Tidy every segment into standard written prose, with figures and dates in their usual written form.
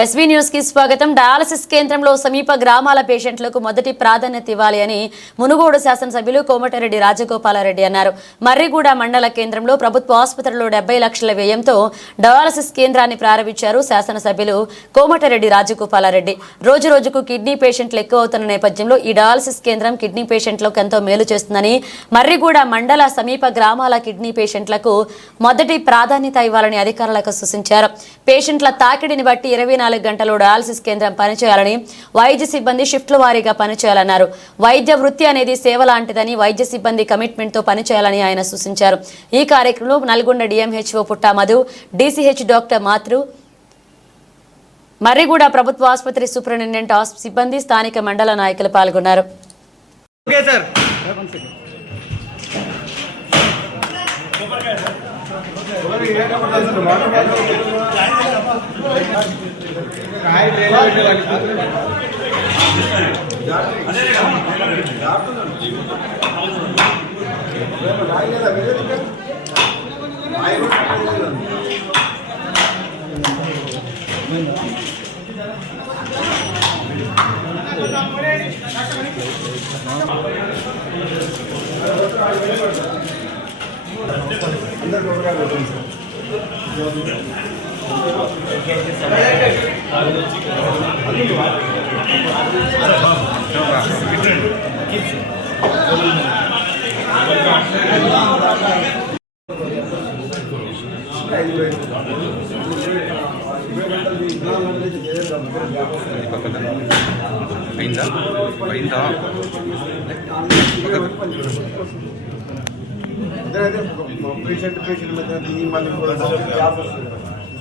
SV news కి స్వాగతం. Dialysis కేంద్రంలో సమీప గ్రామాల పేషెంట్లకు మొదటి ప్రాధాన్యత ఇవ్వాలి అని మునుగోడు శాసనసభ్యులు కోమటిరెడ్డి రాజగోపాలరెడ్డి అన్నారు. మర్రిగూడ మండల కేంద్రంలో ప్రభుత్వ ఆసుపత్రిలో 70 లక్షల వ్యయంతో డయాలసిస్ కేంద్రాన్ని ప్రారంభించారు శాసనసభ్యులు కోమటిరెడ్డి రాజగోపాలరెడ్డి. రోజు రోజుకు కిడ్నీ పేషెంట్లు ఎక్కువ అవుతున్న నేపథ్యంలో ఈ డయాలసిస్ కేంద్రం కిడ్నీ పేషెంట్లకు ఎంతో మేలు చేస్తుందని, మర్రిగూడ మండల సమీప గ్రామాల కిడ్నీ పేషెంట్లకు మొదటి ప్రాధాన్యత ఇవ్వాలని అధికారులకు సూచించారు. పేషెంట్ల తాకిడిని బట్టి 24 గంటలు డయాలసిస్ కేంద్రం పనిచేయాలని, వైద్య సిబ్బంది షిఫ్ట్ల వారీగా పనిచేయాలన్నారు. వైద్య వృత్తి అనేది సేవ లాంటిదని, వైద్య సిబ్బంది కమిట్మెంట్ తో పనిచేయాలని ఆయన సూచించారు. ఈ కార్యక్రమంలో నల్గొండ డిఎంహెచ్ఓ పుట్టా మధు, డిసిహెచ్ డాక్టర్ మాతృ, మర్రిగూడ ప్రభుత్వ ఆసుపత్రి సూపరింటెండెంట్ సిబ్బంది, స్థానిక మండల నాయకులు పాల్గొన్నారు.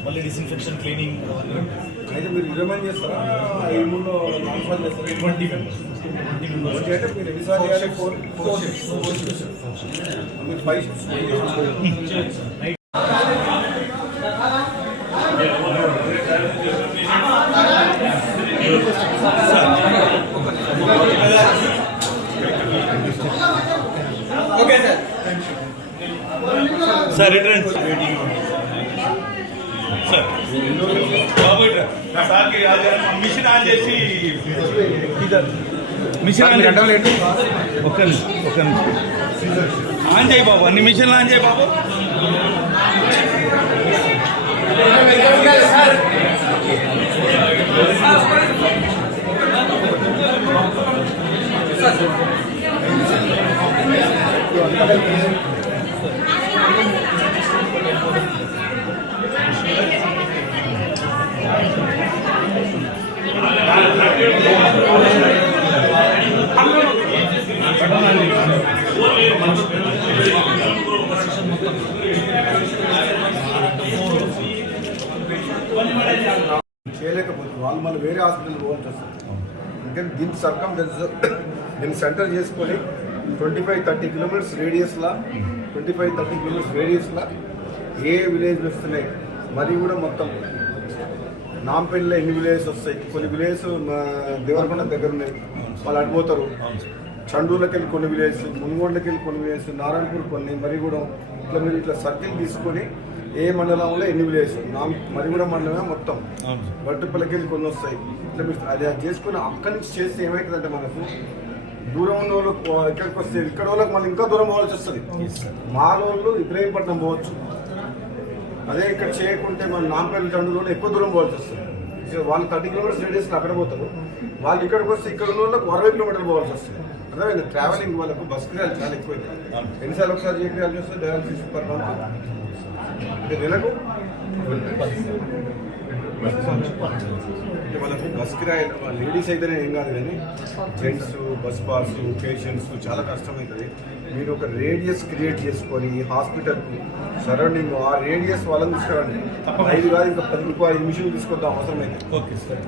మళ్ళీ డిస్ఇన్ఫెక్షన్ క్లీనింగ్ అయితే మీరు రిమైండ్ చేస్తారా? ఈ ముందు నాన్ఫాల్ చేస్తారా? 20 మెంబర్స్ అంటే మీరు ఎన్నిసార్లు చేయాలి? 4 మీరు 5 ఓకే సార్ రిటర్న్ సార్ బాబు సార్కి మిషన్ ఆన్ చేసి మిషన్ ఆన్ చేయండి. ఒక్క నిమిషం ఆన్ చేయి బాబు, అన్ని మిషన్లు ఆన్ చేయి బాబు. చేయలేకపోతుంది వాళ్ళు మళ్ళీ వేరే హాస్పిటల్ పోవాల్సి వస్తుంది. అందుకని దీన్ని దీన్ని సెంటర్ చేసుకొని 25-30 కిలోమీటర్స్ రేడియస్లా 25-30 కిలోమీటర్స్ రేడియస్లా ఏ విలేజ్ వస్తున్నాయి, మరి కూడా మొత్తం నాంపల్లిలో ఎన్ని విలేజెస్ వస్తాయి, కొన్ని విలేజెస్ దేవరకొండ దగ్గర ఉన్నాయి, వాళ్ళు అడిపోతారు. చండూర్లోకి వెళ్ళి కొన్ని విలేజెస్, మునుగోండకి వెళ్ళి కొన్ని విలేజెస్, నారాయణపూర్ కొన్ని, మరిగూడెం, ఇట్లా మీరు ఇట్లా సర్కిల్ తీసుకొని ఏ మండలంలో ఎన్ని విలేజెస్, మరిగూడ మండలమే మొత్తం, వడ్డుపల్లకి వెళ్ళి కొన్ని వస్తాయి. ఇట్లా మీరు అది చేసుకుని అక్కడి నుంచి చేస్తే ఏమవుతుందంటే మనకు దూరం ఉన్న వాళ్ళు ఇక్కడికి వస్తే ఇక్కడ వాళ్ళకి మళ్ళీ ఇంకా దూరం పోవాల్సి వస్తుంది. మా వాళ్ళు ఇబ్రహీంపట్నం పోవచ్చు, అదే ఇక్కడ చేయకుంటే మన నాంపల్లి చండూరులో ఎక్కువ దూరం పోవాల్సి వస్తుంది. వాళ్ళు 30 కిలోమీటర్స్ రేడియస్లో అక్కడ పోతారు, వాళ్ళు ఇక్కడికి వస్తే ఇక్కడ ఉన్న వాళ్ళకి 60 కిలోమీటర్లు పోవాల్సి వస్తుంది. అదే ట్రావెలింగ్ వాళ్ళకు బస్ కిరాలు చాలా ఎక్కువైంది. ఎన్నిసార్లు ఒకసారి చేయాల్సి వస్తే డయాలసిస్ పర్ మంత్ అంటే నెలకు అంటే వాళ్ళకు బస్ కిరాయి లేడీస్ అయితేనే ఏం కాదు, కానీ జెంట్స్ బస్ పాస్ పేషెంట్స్ చాలా కష్టమవుతుంది. మీరు ఒక రేడియస్ క్రియేట్ చేసుకొని హాస్పిటల్కు సరౌండింగ్ ఆ రేడియస్ వాళ్ళని తీసుకురండి. 5 కాదు ఇంకా 10 రూపాయలు 5 నిమిషాలు తీసుకొద్దాం అవసరమైతే. Okay sir.